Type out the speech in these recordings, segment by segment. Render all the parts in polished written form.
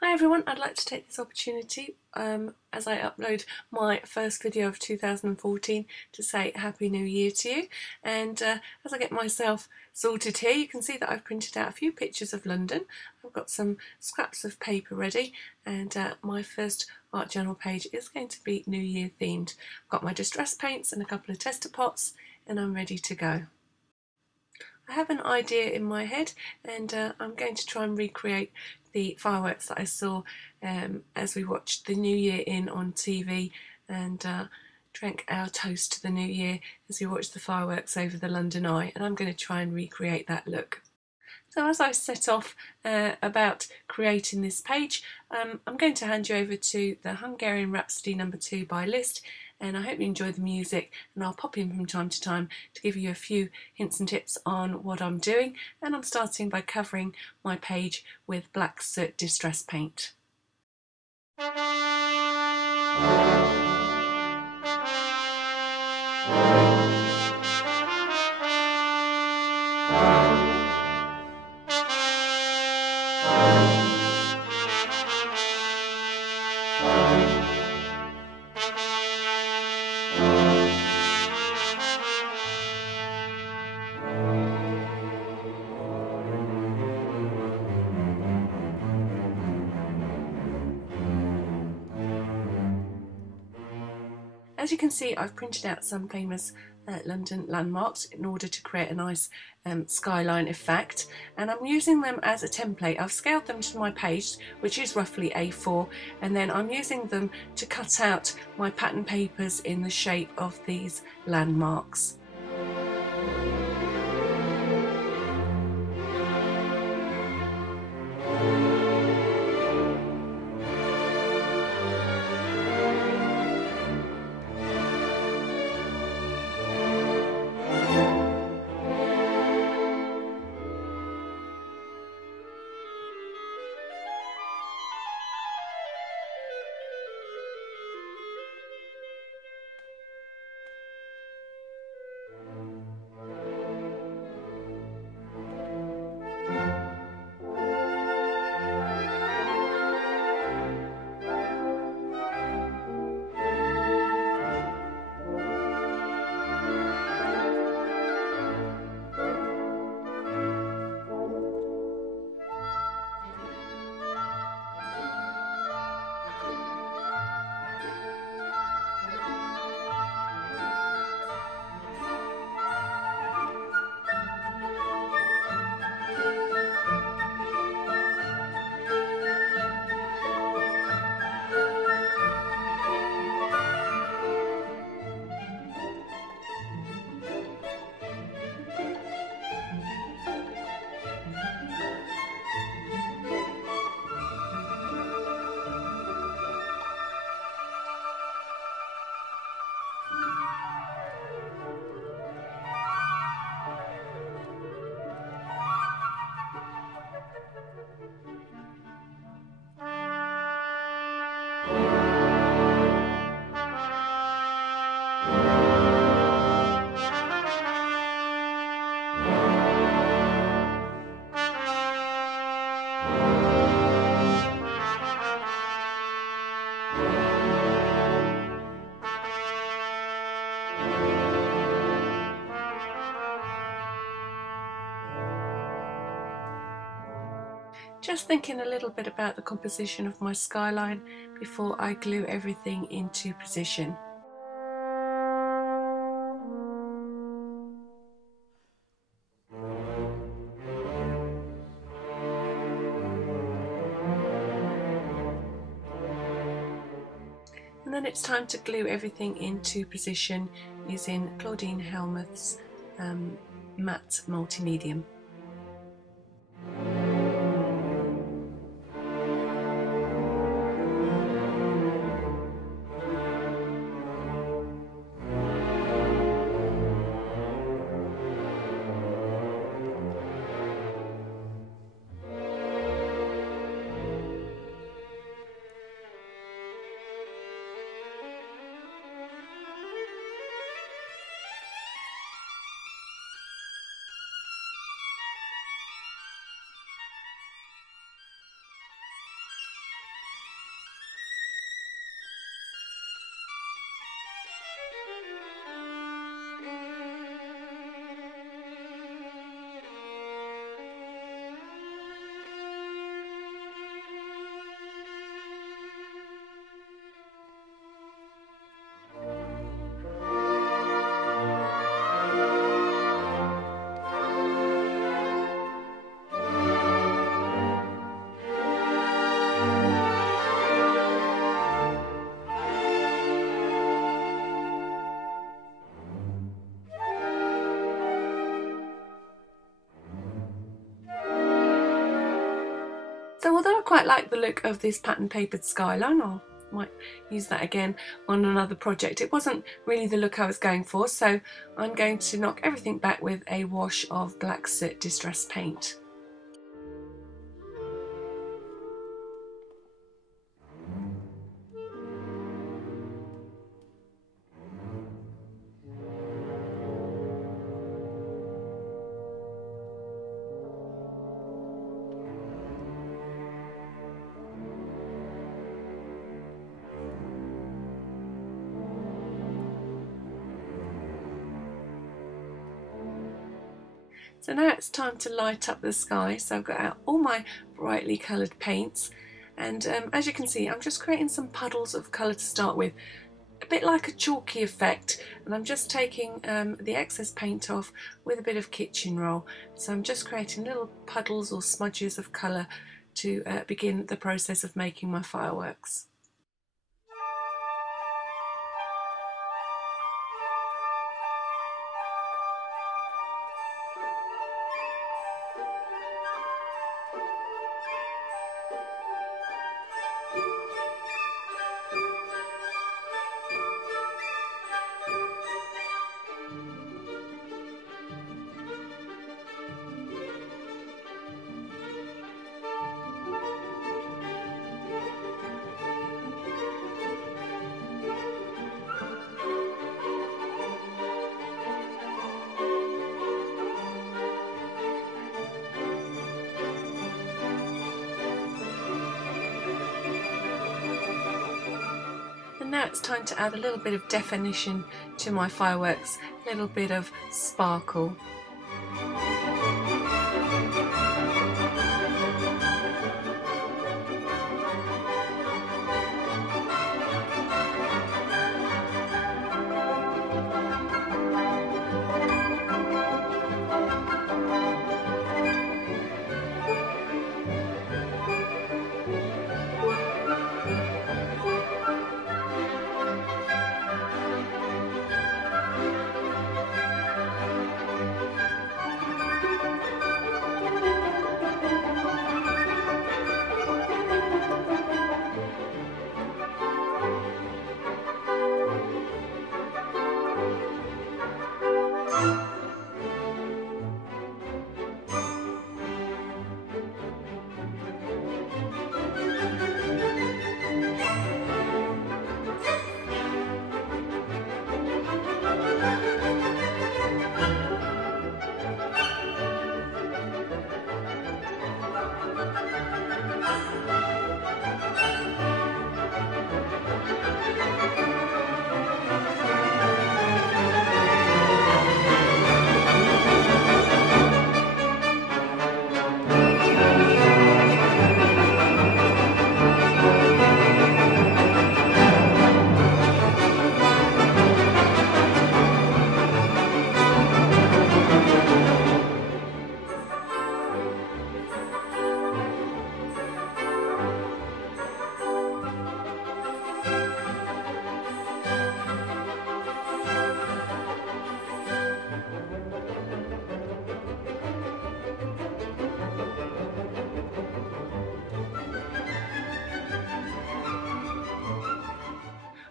Hi everyone, I'd like to take this opportunity as I upload my first video of 2014 to say Happy New Year to you, and as I get myself sorted here you can see that I've printed out a few pictures of London. I've got some scraps of paper ready, and my first art journal page is going to be New Year themed. I've got my distress paints and a couple of tester pots and I'm ready to go. I have an idea in my head, and I'm going to try and recreate the fireworks that I saw as we watched the New Year in on TV and drank our toast to the New Year as we watched the fireworks over the London Eye, and I'm going to try and recreate that look. So as I set off about creating this page, I'm going to hand you over to the Hungarian Rhapsody No. 2 by Liszt, and I hope you enjoy the music, and I'll pop in from time to time to give you a few hints and tips on what I'm doing, and I'm starting by covering my page with black soot distress paint. As you can see, I've printed out some famous London landmarks in order to create a nice skyline effect, and I'm using them as a template. I've scaled them to my page, which is roughly A4, and then I'm using them to cut out my pattern papers in the shape of these landmarks. Just thinking a little bit about the composition of my skyline before I glue everything into position. And then it's time to glue everything into position using Claudine Helmuth's matte multi-medium. So although I quite like the look of this pattern papered skyline, I might use that again on another project, it wasn't really the look I was going for, so I'm going to knock everything back with a wash of black soot distress paint. So now it's time to light up the sky, so I've got out all my brightly coloured paints, and as you can see I'm just creating some puddles of colour to start with, a bit like a chalky effect, and I'm just taking the excess paint off with a bit of kitchen roll. So I'm just creating little puddles or smudges of colour to begin the process of making my fireworks. And now it's time to add a little bit of definition to my fireworks, a little bit of sparkle.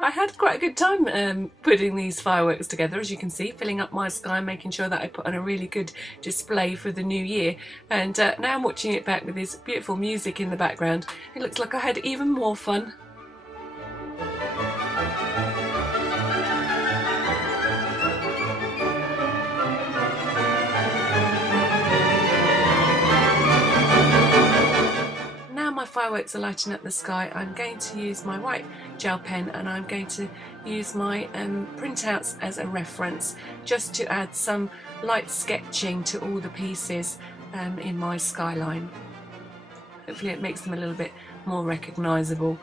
I had quite a good time putting these fireworks together, as you can see, filling up my sky, making sure that I put on a really good display for the new year. And now I'm watching it back with this beautiful music in the background. It looks like I had even more fun. Fireworks are lighting up the sky, I'm going to use my white gel pen and I'm going to use my printouts as a reference, just to add some light sketching to all the pieces in my skyline. Hopefully it makes them a little bit more recognisable.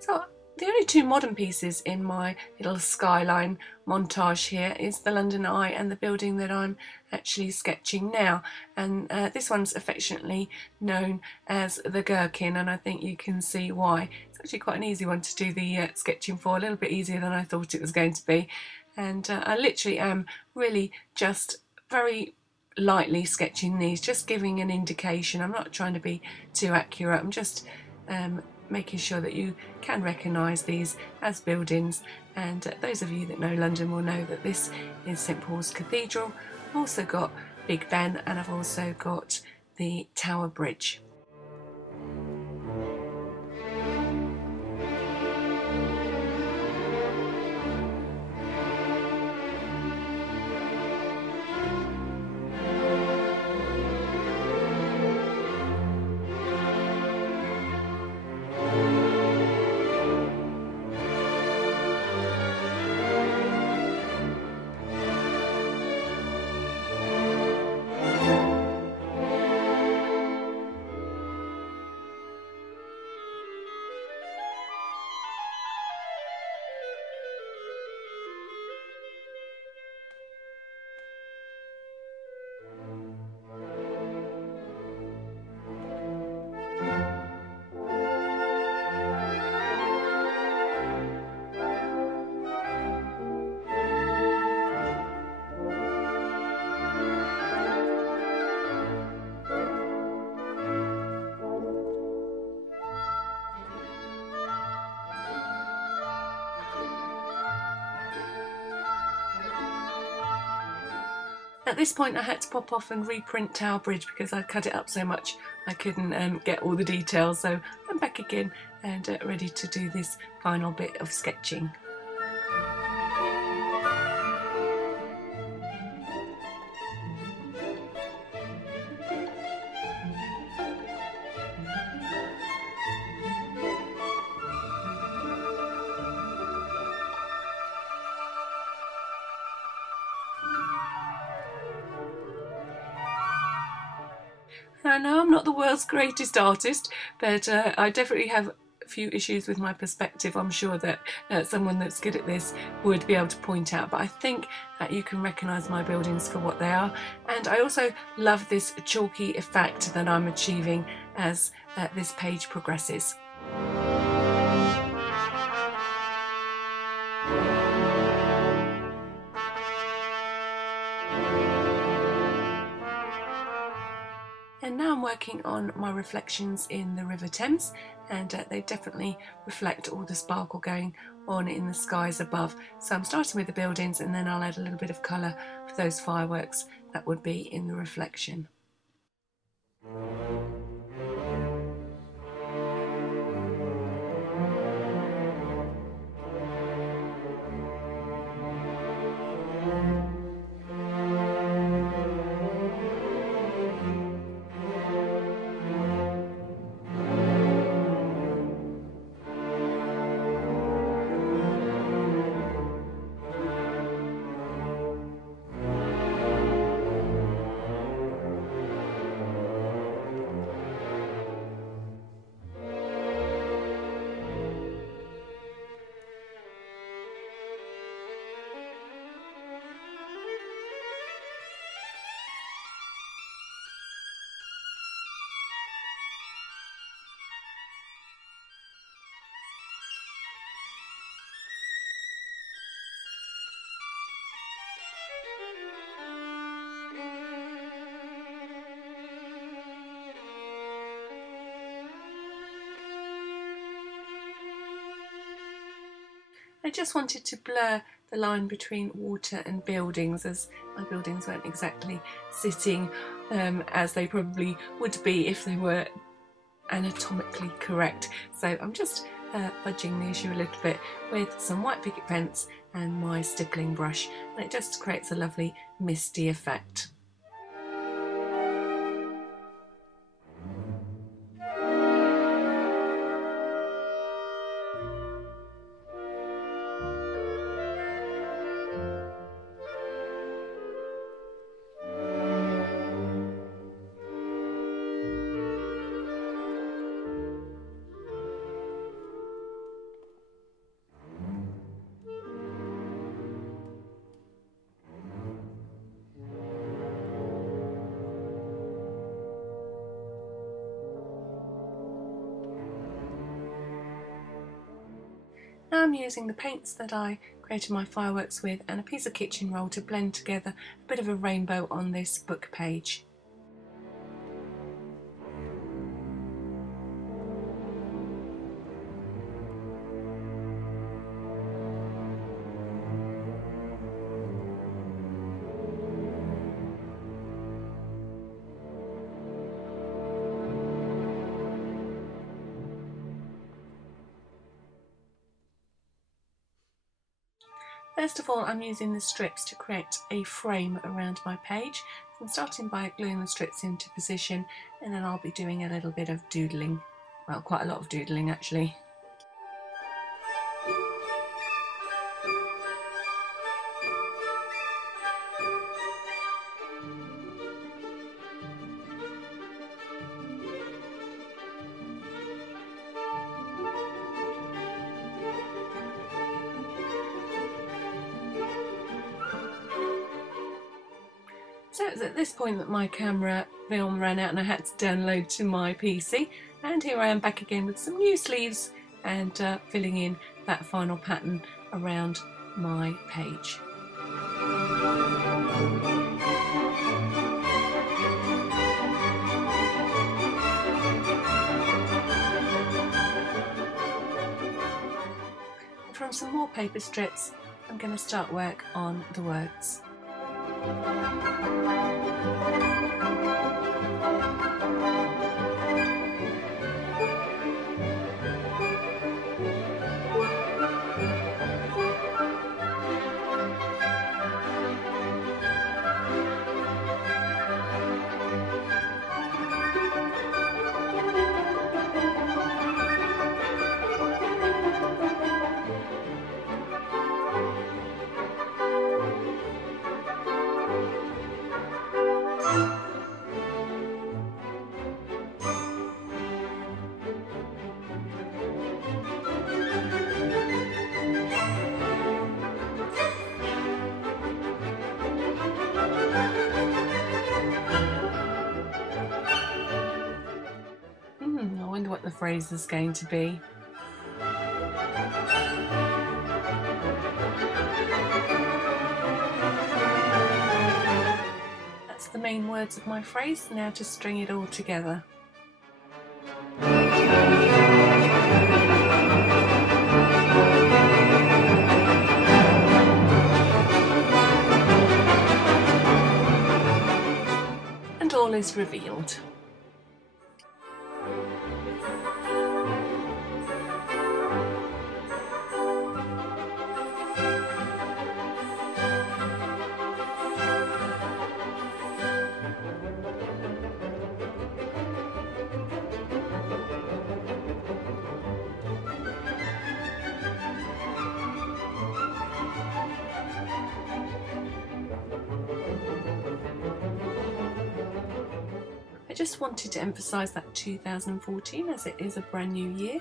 So the only two modern pieces in my little skyline montage here is the London Eye and the building that I'm actually sketching now, and this one's affectionately known as the Gherkin, and I think you can see why. It's actually quite an easy one to do the sketching for, a little bit easier than I thought it was going to be, and I literally am really just very lightly sketching these, just giving an indication. I'm not trying to be too accurate, I'm just making sure that you can recognise these as buildings, and those of you that know London will know that this is St Paul's Cathedral. I've also got Big Ben, and I've also got the Tower Bridge. At this point I had to pop off and reprint Tower Bridge because I'd cut it up so much I couldn't get all the details, so I'm back again and ready to do this final bit of sketching. I know I'm not the world's greatest artist, but I definitely have a few issues with my perspective. I'm sure that someone that's good at this would be able to point out, but I think that you can recognise my buildings for what they are. And I also love this chalky effect that I'm achieving as this page progresses. And now I'm working on my reflections in the River Thames, and they definitely reflect all the sparkle going on in the skies above. So I'm starting with the buildings, and then I'll add a little bit of colour for those fireworks that would be in the reflection. I just wanted to blur the line between water and buildings, as my buildings weren't exactly sitting as they probably would be if they were anatomically correct. So I'm just fudging the issue a little bit with some white picket fence and my stippling brush, and it just creates a lovely misty effect. Now I'm using the paints that I created my fireworks with and a piece of kitchen roll to blend together a bit of a rainbow on this book page. First of all, I'm using the strips to create a frame around my page. I'm starting by gluing the strips into position, and then I'll be doing a little bit of doodling. Well, quite a lot of doodling actually. So it was at this point that my camera film ran out and I had to download to my PC, and here I am back again with some new sleeves and filling in that final pattern around my page. From some more paper strips, I'm going to start work on the words. I wonder what the phrase is going to be. That's the main words of my phrase. Now to string it all together. And all is revealed. I just wanted to emphasise that 2014, as it is a brand new year.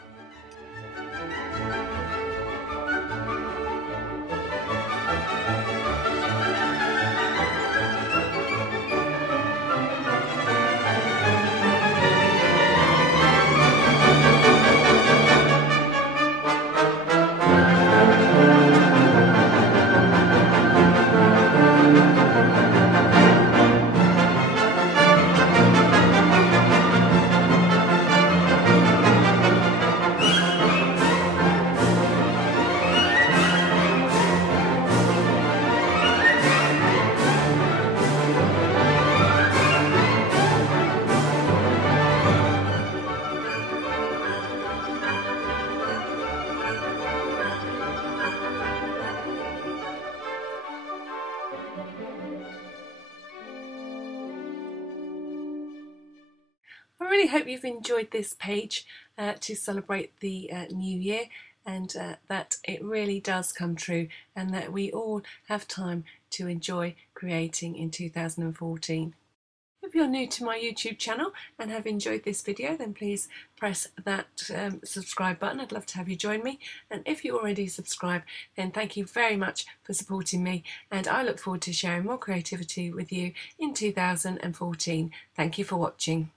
I really hope you've enjoyed this page to celebrate the new year, and that it really does come true, and that we all have time to enjoy creating in 2014. If you're new to my YouTube channel and have enjoyed this video, then please press that subscribe button. I'd love to have you join me. And if you already subscribe, then thank you very much for supporting me, and I look forward to sharing more creativity with you in 2014. Thank you for watching.